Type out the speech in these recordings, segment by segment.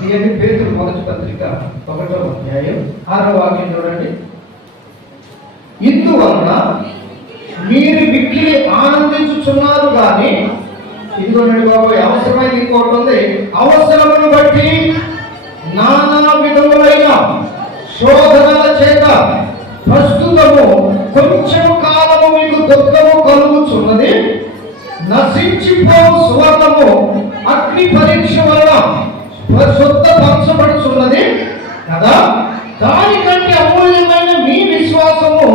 తీయండి. పేతురు మొదటి పత్రిక 1వ అధ్యాయం 6వ వాక్యం చూడండి. ఇందువలన మీరు మిక్కిలి ఆనందించుచున్నారు కానీ, ఇదిగోనండి బాబు అవసరమైంది ఇంకోటి ఉంది. అవసరమును బట్టి నానా విధములైన శోధనల చేత ప్రస్తుతము కొంచెం కాలము మీకు దుఃఖము కలుగుచున్నది. నశించిపోవు సువర్ణము అగ్ని పరీక్ష వలన శుద్ధపరచబడుచున్నది కదా. దానికంటే అమూల్యమైన మీ విశ్వాసము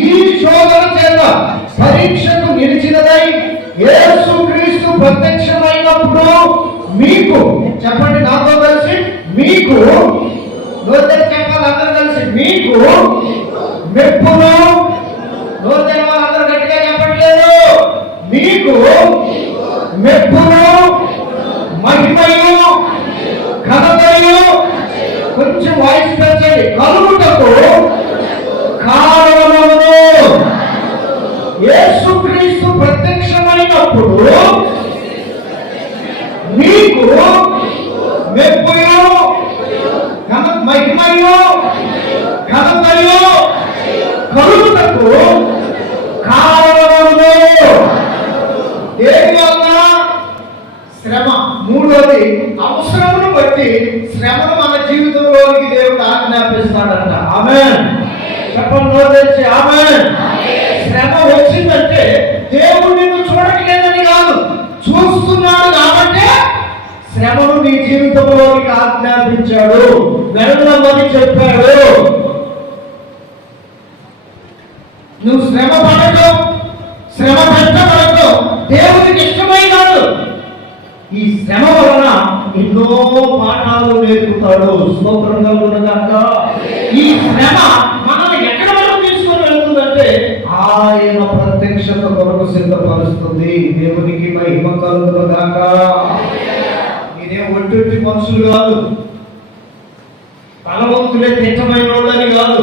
ఈ శోధన చేత పరీక్షకు నిలిచినదై యేసుక్రీస్తు ప్రత్యక్షమైనప్పుడు మీకు, చెప్పండి నాతో కలిసి, మీకు చెప్పాలి అందరూ కలిసి, మీకు మెప్పును, అందరూ గట్టిగా చెప్పట్లేదు, మీకు మెప్పును మహిమయు ఘనతయు, కొంచెం వాయిస్ పెంచండి, కలుగుటకు కారణమును యేసుక్రీస్తు ప్రత్యక్షమైనప్పుడు మీకు మెప్పుయు మహిమయు ఘనతయు కలుగుటకు కారణమును. దేని వలన? శ్రమ. మూడోది, అవసరమును బట్టి శ్రమను మన జీవితంలోనికి దేవుడు ఆజ్ఞాపిస్తాడంట. ఆమేన్. చెప్పండి తెచ్చి ఆమేన్. శ్రమ వచ్చిందంటే దేవుడు నిన్ను చూడట్లేదని కాదు, చూస్తున్నాడు కాబట్టి శ్రమను నీ జీవితంలోనికి ఆజ్ఞాపించాడు, వెళ్ళమని చెప్పాడు. నువ్వు శ్రమ పడటం, శ్రమ పెట్టబడటం దేవునికి ఇష్టమై కాదు. ఈ శ్రమ వలన ఎన్నో పాఠాలు నేర్పుతాడు. స్తోత్రం కలుగునగాక. ఈ శ్రమ మనల్ని ఎక్కడ వరకు తీసుకొని వెళ్తుందంటే ఆయన ప్రత్యక్షత కొరకు సిద్ధపరుస్తుంది. దేవునికి మహిమ కలుగునగాక. ఇదేం ఒట్టి మనుషులు కాదు, బలవంతులే తిట్టమైన వాళ్ళని కాదు.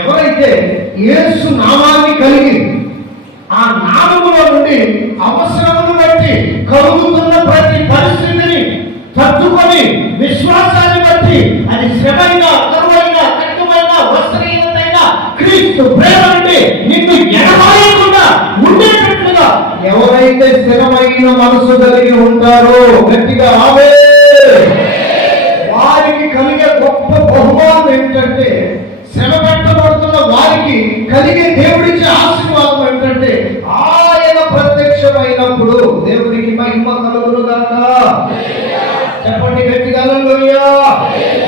ఎవరైతే యేసు నామాన్ని కలిగి ఆ నామములో నుండి అవసరమును బట్టి కలుగుతున్న ప్రతి పరిస్థితిని తట్టుకొని, విశ్వాసాన్ని బట్టి, అది శ్రమైన, కరువైన, కష్టమైన, వస్త్రహీనతైన క్రీస్తు ప్రేమ నుండి నిన్ను ఎడబాయకుండా ఉండేటట్లుగా ఎవరైతే స్థిరమైన మనసు కలిగి ఉంటారో, గట్టిగా ఆమేన్, వారికి కలిగే గొప్ప బహుమానం ఏమిటంటే, శ్రమ పెట్టబడుతున్న వారికి కలిగే దేవుడిచ్చే ఆశీర్వాదం ఏంటంటే, ఆయన ప్రత్యక్షమైనప్పుడు దేవునికి మహిమ కలుగునుగాక. చెప్పండి గట్టిగా హల్లెలూయా.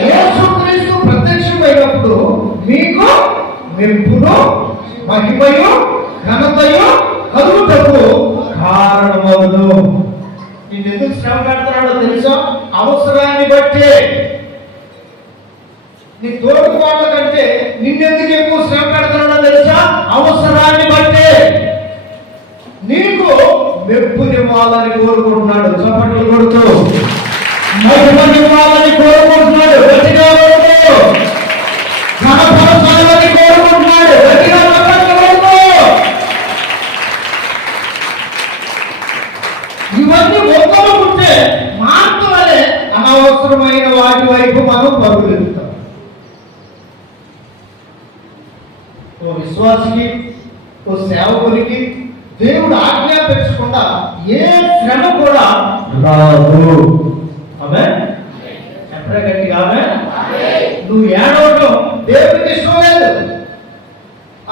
యేసుక్రీస్తు ప్రత్యక్షమైనప్పుడు మీకు మెప్పును మహిమయు ఘనతయు కలుగుటకు కారణమవును. నేను ఎందుకు శ్రమ పెడతాడో తెలుసా? అవసరాన్ని బట్టి. నీ తోడు వాళ్ళ కంటే నిన్నెందుకు ఎక్కువ శ్రమ పెడతాడో తెలుసా? అవసరాన్ని బట్టే. నీకు మెప్పునివ్వాలని కోరుకుంటున్నాడు. చప్పట్లు కొడుతూ మహిమనివ్వాలని కోరుకుంటున్నాడు. గట్టిగా కొడుతూ ఘనపరచాలని కోరుకుంటున్నాడు. గట్టిగా చప్పట్లు కొడుతూ. ఇవన్నీ ఒక్కరుకుంటే మాత్రమే అనవసరమైన వాటి వైపు మనం పరుగులుతాం. ఓ విశ్వాసికి, ఓ సేవకునికి దేవుడు ఆజ్ఞాపించకుండా ఏ శ్రమ కూడా రాదు. ఆమేన్. చెప్పరా గట్టిగా ఆమేన్. నువ్వు ఏడవటం దేవుడికి ఇష్టం లేదు.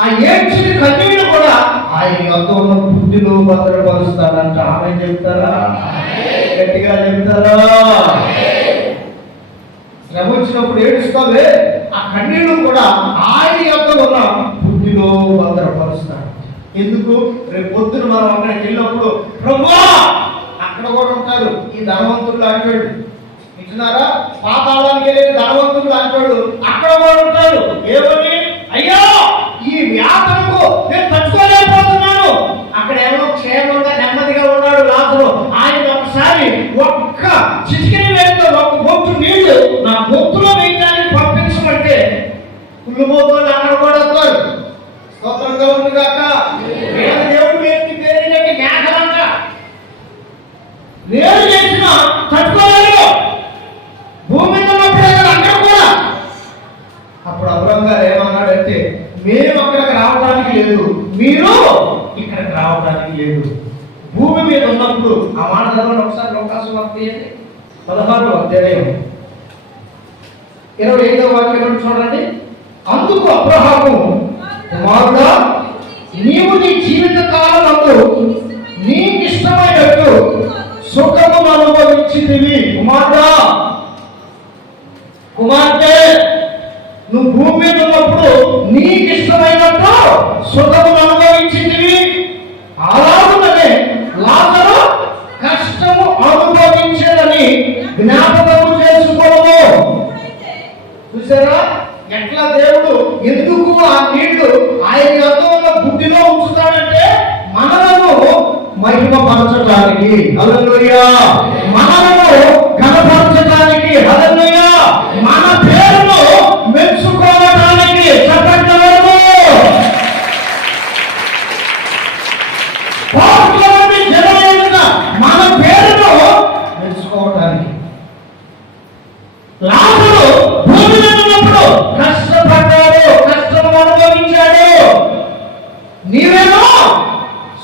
ఆ ఏడ్చిన కన్నీళ్ళు కూడా ఆయన యొద్ద ఉన్న బుద్ధిలో భద్రపరుస్తాడంట. ఆమె చెప్తారా? గట్టిగా చెప్తారా? శ్రమ వచ్చినప్పుడు ఏడుస్తావే, ఆ కన్నీళ్ళు కూడా ఆయన యొద్ద ఉన్న బుద్ధిలో భద్రపరుస్తాడు. ఎందుకు? రేపు పొద్దున మనం అక్కడికి వెళ్ళినప్పుడు ప్రభువా, అక్కడ కూడా ఉంటారు ఈ ధనవంతులు అంటాడు. వింటున్నారా? పాతాళానికి వెళ్ళే ధనవంతులు అంటాడు, అక్కడ కూడా ఉంటారు. ఏమని? అయ్యో, ఈ వ్యాధులకు నేను తట్టుకోలేకపోతున్నాను. అక్కడ ఎవరో క్షేమంగా నెమ్మదిగా ఉన్నాడు లాజరు. ఆయన ఒకసారి ఒక్క చిటికెని వేస్తే ఒక్క బొట్టు నీళ్లు నా బొట్టులో వేయడానికి పంపించమంటే కుళ్ళుపోతులు అక్కడ కూడా వస్తారు. స్తోత్రంగా ఉంది కాక. దేవుడు వ్యక్తి పేరుకి మేఘలంట వేరు చేసిన తట్టుకోలేదు. లేదు. భూమి మీద ఉన్నప్పుడు ఆ మాట చదవండి ఒకసారి. అవకాశం వస్తే 16వ అధ్యాయం 25వ వాక్యం చూడండి. అందుకు అబ్రహాము, కుమారుడా, నీవు నీ జీవిత కాలమందు నీకు ఇష్టమైనట్టు సుఖమును అనుభవించితివి. కుమారుడా, కుమార్తె, నువ్వు భూమి మీద ఉన్నప్పుడు నీకు ఇష్టమైనట్టు సుఖమును అనుభవించితివి. అలాగుననే లాజరు కష్టము అనుభవించేదని జ్ఞాపకము చేసుకోవము. చూసారా ఎట్లా దేవుడు ఎందుకు ఆ నీళ్లు ఆయన యొక్క బుద్ధిలో ఉంచుతాడంటే మనలను మహిమపరచడానికి, హల్లెలూయా, మనలను ఘనపరచడానికి, హల్లెలూయా, మన పేరును మెచ్చుకోవడానికి. చెప్పగలరు మన పేరును మెచ్చుకోవడానికి. లాజరు భూమి మీద ఉన్నప్పుడు కష్టపడ్డాడు, కష్టము అనుభవించాడు. నీవేమో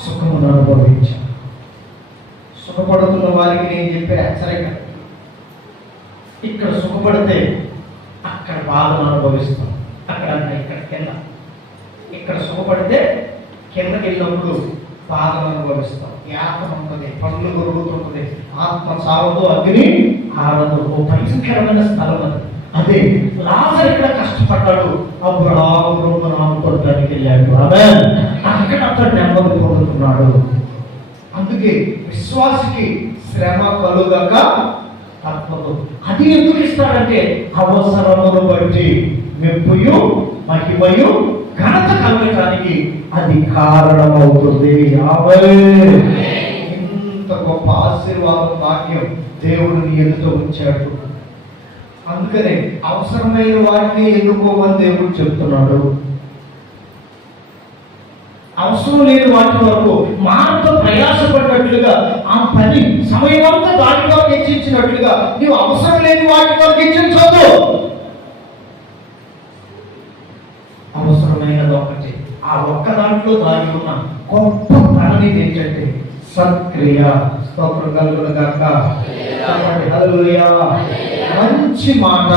సుఖమును అనుభవించాడు. సుఖపడుతున్న వారికి నేను చెప్పే హెచ్చరిక, ఇక్కడ సుఖపడితే అక్కడ బాధను అనుభవిస్తాం. అక్కడ ఇక్కడ కింద, ఇక్కడ సుఖపడితే కిందకి వెళ్ళినప్పుడు బాధను అనుభవిస్తాం. యాతన ఉంటుంది, పనులు దొరుకుతుంటుంది, ఆత్మ సావదు, అగ్ని ఆరదు. ఓ భయంకరమైన స్థలం అది. అదే లాజరు ఇక్కడ కష్టపడ్డాడు, అబ్రహాము కొట్టడానికి వెళ్ళాడు. ఆమేన్. అక్కడ అతడు నెమ్మది పొందుతున్నాడు. అందుకే విశ్వాసికి శ్రమ కలుగక తప్పదు. అది ఎందుకు ఇస్తాడంటే అవసరమును బట్టి మెప్పుయు మహిమయు ఘనత కలగటానికి అది కారణమవుతుంది. ఇంత గొప్ప ఆశీర్వాదం భాగ్యం దేవుడు నీ ఎదుట ఉంచాడు. అందుకనే అవసరమైన వాటిని ఎన్నుకోమని దేవుడు చెప్తున్నాడు. అవసరం లేని వాటి వరకు మానవ ప్రయాసపడినట్లుగా ఆ పని సమయం అంతా దానిలో హెచ్చించినట్లుగా నీవు అవసరం లేని వాటి వరకు హెచ్చించదు. అవసరమైనది ఒకటి. ఆ ఒక్క దాంట్లో దాని ఉన్న గొప్ప పని ఏంటంటే సత్క్రియ. స్తోత్రం కలుగును గాక. హల్లెలూయా. మంచి మాట,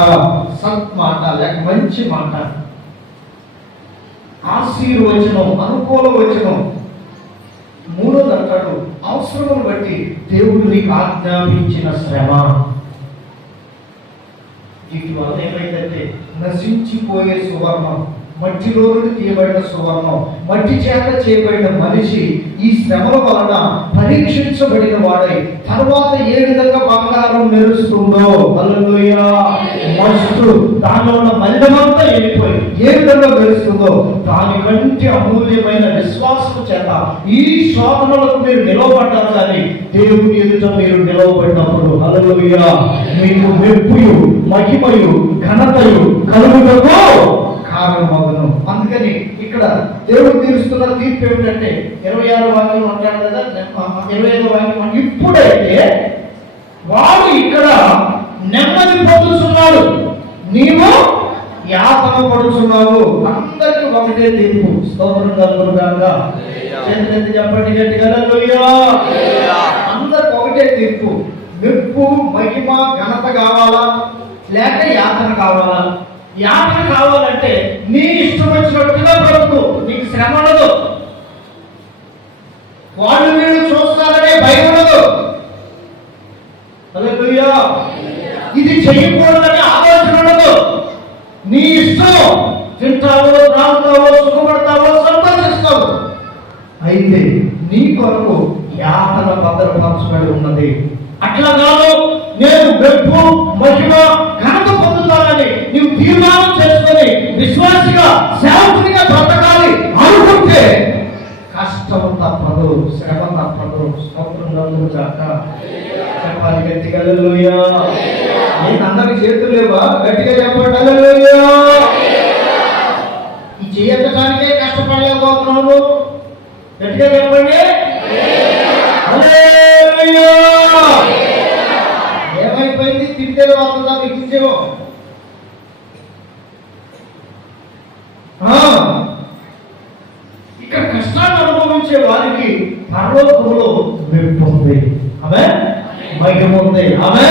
సత్మాట లేక మంచి మాట, ఆశీర్వచనం, అనుకూల వచనం. మూడోది అంటాడు అవసరమును బట్టి దేవుడు నీకు ఆజ్ఞాపించిన శ్రమ. వీటి వల్ల ఏమైందంటే నశించిపోయే సువర్ణం, మట్టిలో నుండి తీయబడిన సువర్ణం, మట్టి చేత చేయబడిన మనిషి ఈ శ్రమల వలన పరీక్షించబడిన వాడై తర్వాత ఏ విధంగా బంగారం మెరుస్తుందో, హల్లెలూయా, మస్తు దానిలో ఉన్న మలినమంతా వెళ్ళిపోయి ఏ విధంగా మెరుస్తుందో దానికంటే అమూల్యమైన విశ్వాసం చేత ఈ శోధనలకు మీరు నిలవబడ్డారు. కానీ దేవుని ఎదుట మీరు నిలవబడినప్పుడు, హల్లెలూయా, మీకు మెప్పుయు మహిమయు ఘనతయు కలుగుటకు కారణమగును. అందుకని ఇక్కడ దేవుడు తీరుస్తున్న తీర్పు ఏమిటంటే 26వ వాక్యం అంటాడు కదా, 25వ వాక్యం, ఇప్పుడైతే వాడు ఇక్కడ నెమ్మది పొందుతున్నాడు, నీవు యాతన పడుతున్నావు. అందరికీ ఒకటే తీర్పు. స్తోత్రం కలుగును గాక. చేతులెత్తి చెప్పండి గట్టిగా, హల్లెలూయా. అందరికి ఒకటే తీర్పు. మెప్పు మహిమ ఘనత కావాలా లేక యాతన కావాలా? యాతన కావాలంటే నీ ఇష్టం వచ్చినట్టుగా బ్రతుకు, నీకు శ్రమ ఉండదు, వాళ్ళు వీళ్ళు చూస్తారనే భయం ఉండదు. హల్లెలూయా. ఇది చెయ్యకూడదనే ఆలోచన ఉండదు. నీ ఇష్టం, తింటావో త్రాగుతావో సుఖపడతావో సంతోషిస్తావు. అయితే నీ కొరకు యాతన భద్రపరచబడి ఉన్నది. అట్లా కాదు నేను మెప్పు మహిమ ఘనత పొందుతానని నీవు తీర్మానం చేసుకొని విశ్వాసిగా సేవకునిగా బ్రతకాలి అనుకుంటే కష్టం తప్పదు, శ్రమ తప్పదు. స్తోత్రం కలుగును గాక. చెప్పాలి గట్టిగా, హల్లెలూయా. నేను అందరికి చేతులు లేవా? గట్టిగా చెప్పండి, హల్లెలూయా. ఈ చేయటానికే కష్టపడలేకపోతున్నాను. గట్టిగా చెప్పండి, హల్లెలూయా. ఏమైపోయింది? తింటే వస్తుందా మీకు ఉద్యోగం? ఇక్కడ కష్టాన్ని అనుభవించే వారికి పరలోకంలో మెప్పు ఉంది, ఆమె మహిమ ఉంది, ఆమె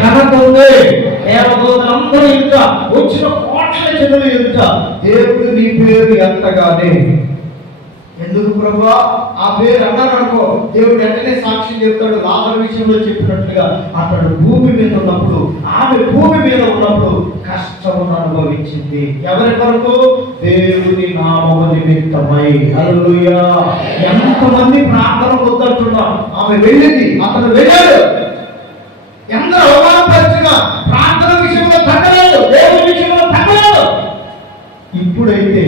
ఘనత ఉంది. దేవదూతలందరూ ఎదుట, వచ్చిన కోట్ల జనుల ఎదుట దేవుడు నీ పేరు ఎంతగానే. ఎందుకు ప్రభువా ఆ పేరు అన్నారు అనుకో, దేవుడు వెంటనే సాక్ష్యం చెప్తాడు. లాజరు విషయంలో చెప్పినట్లుగా అతడు భూమి మీద ఉన్నప్పుడు, ఆమె భూమి మీద ఉన్నప్పుడు కష్టమును అనుభవించింది. ఎవరి కొరకు? దేవుని నామము నిమిత్తమై. హల్లెలూయా. ఎంతమంది ప్రార్థన వద్దంటున్నాం, ఆమె వెళ్ళింది, అతను వెళ్ళాడు. ఎందరో అవమానపరిచిన ప్రార్థన విషయంలో తగ్గలేదు, దేవుని విషయంలో తగ్గలేదు. ఇప్పుడైతే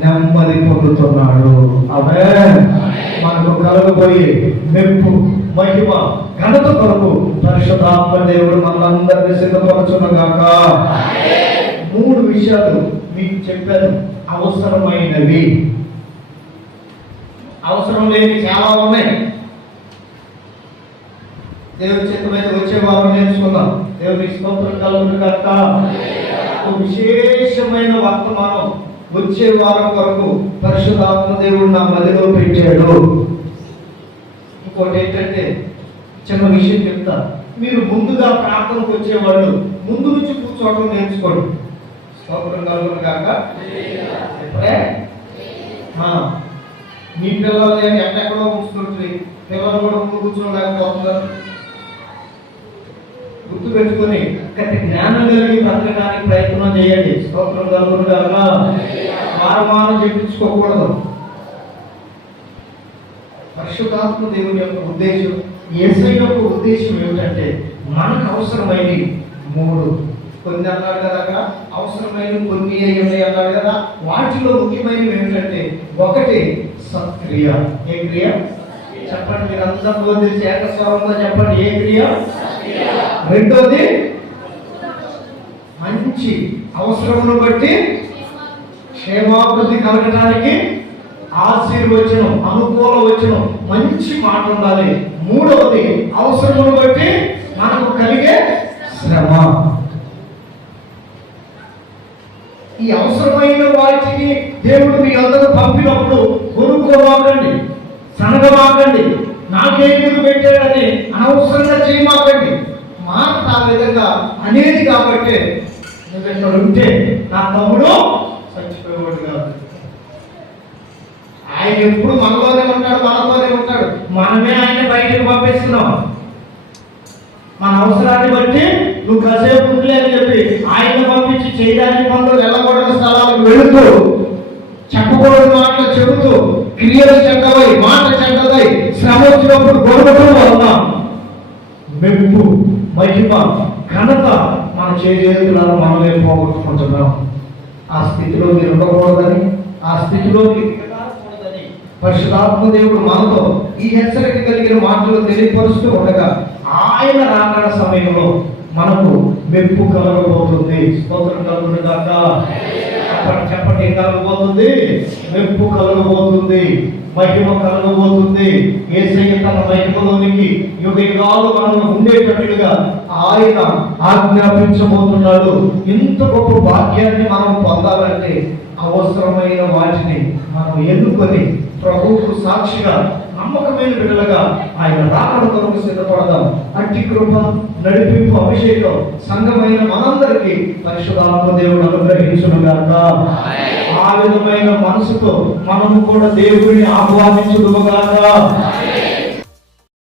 నెమ్మది పొందుతున్నాడు. ఆమేన్. మనకు కలగబోయే మెప్పు, మహిమ, ఘనత కొరకు పరిశుద్ధాత్మ దేవుడు మనందరినీ సిద్ధపరచునుగాక. 3 విషయాలు మీకు చెప్పాను, అవసరమైనవి. అవసరం లేని చాలా ఉన్నాయి. దేవుడి చేత మీద వచ్చే వారు నేర్చుకుందాం. దేవుడికి స్తోత్రం కలుగునుగాక. విశేషమైన వర్తమానం వచ్చే వారం వరకు పరిశుద్ధాత్మ దేవుడు నా మదిలో పెట్టాడు. ఇంకోటి ఏంటంటే, చిన్న విషయం చెప్తా. మీరు ముందుగా ప్రార్థనకు వచ్చేవాళ్ళు ముందు నుంచి కూర్చోవడం నేర్చుకోండి. స్తోత్రం కలుగునుగాక. ఇప్పుడే మీ పిల్లలు ఎక్కడెక్కడో కూర్చుంటుంది, పిల్లలు కూడా ముందు కూర్చోలేకపోతున్నారు. గుర్తు పెట్టుకొని గట్టి జ్ఞానం కలిగి బ్రతకడానికి ప్రయత్నం చేయండి. స్తోత్రం కలుగునుగాక. వారమానం చెప్పించుకోకూడదు. పరిశుద్ధాత్మ దేవుని యొక్క ఉద్దేశం, యేసయ్య యొక్క ఉద్దేశం ఏమిటంటే, మనకు అవసరమైన 3 కొన్ని అన్నాడు కదా, అక్కడ అవసరమైన కొన్ని ఉన్నాయి అన్నాడు కదా. వాటిలో ముఖ్యమైనవి ఏమిటంటే, 1 సత్క్రియ. ఏ క్రియ చెప్పండి? మీరు అందరూ తెలిసి ఏకస్వరంతో చెప్పండి. ఏ క్రియ? 2ది మంచి అవసరమును బట్టి క్షేమాభివృద్ధి కలగడానికి ఆశీర్వచనం, అనుకూల వచనం, మంచి మాట ఉండాలి. 3వది అవసరమును బట్టి మనకు కలిగే శ్రమ. ఈ అవసరమైన వాటికి దేవుడు మీ అందరూ పంపినప్పుడు కొనుక్కోమాకండి, సనగమాకండి, నాకేందుకు పెట్టాడని అనవసరంగా చేయమాకండి. మాట ఆ విధంగా అనేది కాబట్టి నువ్వు ఇక్కడ ఉంటే నా తమ్ముడు చచ్చిపోయేవాడు కాదు. ఆయన ఎప్పుడు మనలోనే ఉంటాడు, మనతోనే ఉంటాడు. మనమే ఆయన బయటకు పంపిస్తున్నాం. మన అవసరాన్ని బట్టి నువ్వు కాసేపు ఉండే అని చెప్పి ఆయన పంపించి చేయడానికి పనులు, వెళ్ళకూడని స్థలాలకు వెళుతూ, చెప్పకూడని మాటలు చెబుతూ, క్రియలు చెడ్డవై, మాట చెడ్డదై, శ్రమ వచ్చినప్పుడు గొడవటం వలన మెప్పు, మహిమ, ఘనత మన చేతులను మనమే పోగొట్టుకుంటున్నాం. ఆ స్థితిలో మీరు ఉండకూడదని, ఆ స్థితిలో మీరు ఎదగకూడదని పరిశుద్ధాత్మ దేవుడు మనతో ఈ హెచ్చరిక కలిగిన మాటలు తెలియపరుస్తూ ఉండగా, ఆయన రాకడ సమయంలో మనకు మెప్పు కలగబోతుంది. స్తోత్రం కలుగునుగాక. చెప్పండి, ఏం కలగబోతుంది? మెప్పు కలగబోతుంది, మహిమ కలగబోతుంది. యేసయ్య తన మహిమలోనికి యుగ యుగాలు మనం ఉండేటట్టుగా ఆయన ఆజ్ఞాపించబోతున్నాడు. ఇంత గొప్ప భాగ్యాన్ని మనం పొందాలంటే అవసరమైన వాటిని మనం ఎన్నుకొని ప్రభువుకు సాక్షిగా, నమ్మకమైన బిడ్డలుగా ఆయన రాకడ కొరకు సిద్ధపడదాం. అట్టి కృప, నడిపింపు, అభిషేకం సంఘమైన మనందరికీ పరిశుద్ధాత్మ దేవుడు అనుగ్రహించునుగాక. ఆ విధమైన మనసుతో మనము కూడా దేవుడిని ఆహ్వానించుదుముగాక.